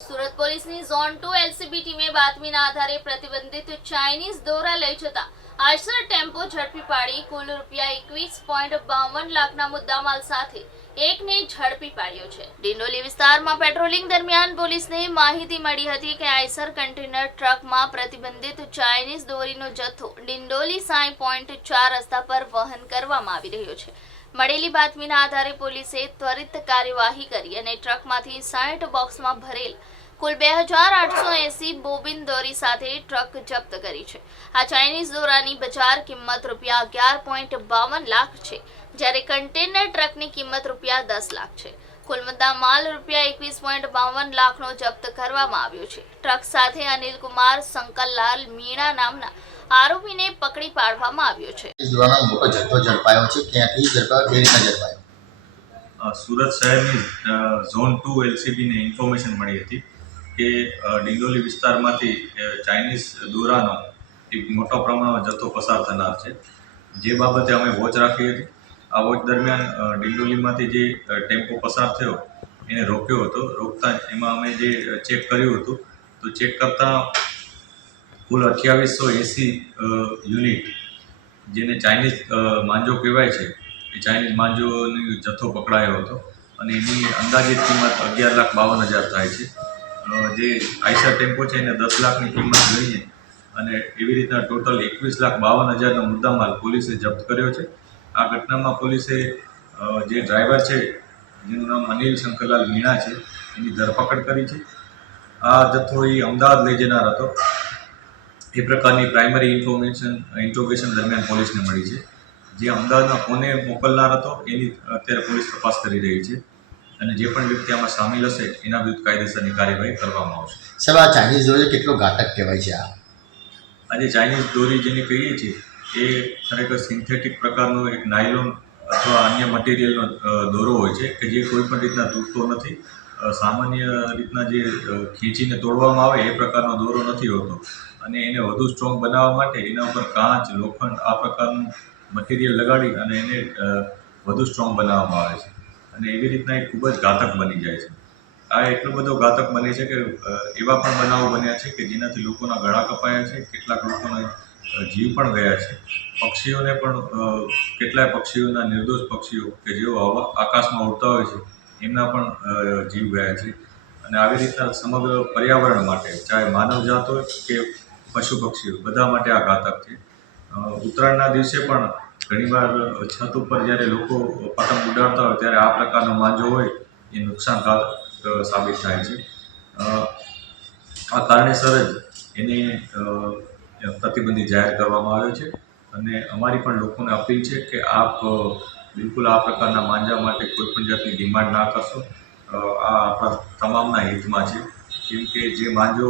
સુરત પોલીસની zone two LCB ટીમે બાતમીના આધારે પ્રતિબંધિત ચાઇનીઝ દોરા લઈ જતા આઈસર ટેમ્પો ઝડપી પાડી કુલ રૂપિયા એકવીસ પોઈન્ટ બાવન લાખના મુદ્દામાલ સાથે એકને ઝડપી પાડ્યો છે. ડિંડોલી વિસ્તારમાં પેટ્રોલિંગ દરમિયાન પોલીસને માહિતી મળી હતી કે આઈસર કન્ટેનર ટ્રકમાં પ્રતિબંધિત ચાઇનીઝ દોરીનો જથ્થો ડિંડોલી સાઈ પોઈન્ટ ચાર રસ્તા પર વહન કરવામાં આવી રહ્યો છે. મળેલી બાતમીના આધારે પોલીસે ત્વરિત કાર્યવાહી કરી અને ટ્રકમાંથી સાઠ બોક્સમાં ભરેલ કુલ બે હજાર આઠસો એસી બોબિન દોરી સાથે ટ્રક જપ્ત કરી છે. આ ચાઇનીઝ દોરાની બજાર કિંમત રૂપિયા અગિયાર પોઈન્ટ બાવન લાખ છે, જ્યારે કન્ટેનર ટ્રકની કિંમત રૂપિયા દસ લાખ છે. કુલ મુદ્દા માલ રૂપિયા એકવીસ પોઈન્ટ બાવન લાખનો જપ્ત કરવામાં આવ્યો છે. ટ્રક સાથે અનિલકુમાર શંકરલાલ મીણા નામના આરોપીને પકડી પાડવામાં આવ્યો છે. એ મોટો જથ્થો ઝડપાયો છે. ક્યાંથી ઝડપાયો? કેવી રીતના ઝડપાયો. સુરત શહેરની ઝોન ટુ એલસીબીને ઇન્ફોર્મેશન મળી હતી કે ડિંગોલી ડિંડોલી વિસ્તારમાંથી ચાઇનીઝ દોરાનો એક મોટો પ્રમાણમાં જથ્થો પસાર થનાર છે. જે બાબતે અમે વોચ રાખી હતી. આ વોચ દરમિયાન ડિંડોલીમાંથી જે ટેમ્પો પસાર થયો એને રોક્યો હતો. રોકતા એમાં અમે જે ચેક કર્યું હતું તો ચેક કરતાં કુલ અઠ્યાવીસો એંસી યુનિટ, જેને ચાઇનીઝ માંજો કહેવાય છે. એ ચાઇનીઝ માંજોનો જથ્થો પકડાયો હતો અને એની અંદાજિત કિંમત અગિયાર લાખ બાવન હજાર થાય છે. જે આઈસર ટેમ્પો છે એને દસ લાખની કિંમત લઈને અને એવી રીતના ટોટલ એકવીસ લાખ બાવન હજારનો મુદ્દામાલ પોલીસે જપ્ત કર્યો છે. આ ઘટનામાં પોલીસે જે ડ્રાઈવર છે, જેનું નામ અનિલ શંકરલાલ મીણા છે, એની ધરપકડ કરી છે. આ જથ્થો એ અમદાવાદ લઈ જનાર હતો. એ પ્રકારની પ્રાઇમરી ઇન્ફોર્મેશન ઇન્ટ્રોગેશન દરમિયાન પોલીસને મળી છે. જે અમદાવાદમાં કોને મોકલનાર હતો એની અત્યારે પોલીસ તપાસ કરી રહી છે અને જે પણ વ્યક્તિ આમાં સામેલ હશે એના વિરુદ્ધ કાયદેસરની કાર્યવાહી કરવામાં આવશે. સાહેબ આ ચાઇનીઝ દોરી કેટલો ઘાતક કહેવાય છે આ? આજે ચાઇનીઝ દોરી જેને કહીએ છીએ એ ખરેખર સિન્થેટિક પ્રકારનો એક નાયલોન અથવા અન્ય મટીરિયલનો દોરો હોય છે કે જે કોઈ પણ રીતના તૂટતો નથી. સામાન્ય રીતના જે ખેંચીને તોડવામાં આવે એ પ્રકારનો દોરો નથી હોતો. અને એને વધુ સ્ટ્રોંગ બનાવવા માટે એના ઉપર કાચ, લોખંડ આ પ્રકારનું મટીરિયલ લગાડી અને એને વધુ સ્ટ્રોંગ બનાવવામાં આવે છે. અને એવી રીતના એ ખૂબ જ ઘાતક બની જાય છે. આ એટલો બધો ઘાતક બને છે કે એવા પણ બનાવો બન્યા છે કે જેનાથી લોકોના ગળા કપાયા છે, કેટલાક લોકોના જીવ પણ ગયા છે. પક્ષીઓને પણ કેટલાય પક્ષીઓના નિર્દોષ પક્ષીઓ કે જેઓ આકાશમાં ઉડતા હોય છે એમના પણ જીવ ગયા છે. અને આવી રીતના સમગ્ર પર્યાવરણ માટે, ચાહે માનવજાત હોય કે પશુ પક્ષીઓ બધા માટે આ ઘાતક છે. ઉત્તરાયણના દિવસે પણ ઘણીવાર છત ઉપર જ્યારે લોકો પતંગ ઉડાડતા હોય, ત્યારે આ પ્રકારનો માંજો હોય, એ નુકસાનકારક સાબિત થાય છે. આ કારણેસર જ એને પ્રતિબંધિત જાહેર કરવામાં આવ્યો છે. અને અમારી પણ લોકોને અપીલ છે કે આપ બિલકુલ આ પ્રકારના માંજા માટે કોઈ પણ જાતની ડિમાન્ડ ના કરશો આ આપણા તમામના હિતમાં છે. કેમ કે જે માંજો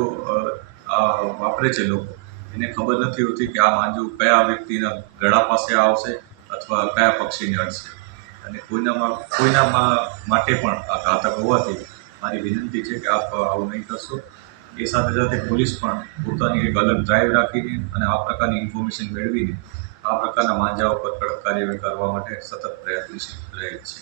વાપરે છે લોકો, એને ખબર નથી હોતી કે આ માંજો કયા વ્યક્તિના ગળા પાસે આવશે અથવા કયા પક્ષીને અડશે. અને કોઈનામાં કોઈનામાં માટે પણ આ ઘાતક હોવાથી મારી વિનંતી છે કે આપ આવું નહીં કરશો. એ સાથે સાથે પોલીસ પણ પોતાની એક અલગ ડ્રાઈવ રાખીને અને આ પ્રકારની ઇન્ફોર્મેશન મેળવીને આ પ્રકારના માંજાઓ પર કડક કાર્યવાહી કરવા માટે સતત પ્રયત્નશીલ રહે છે.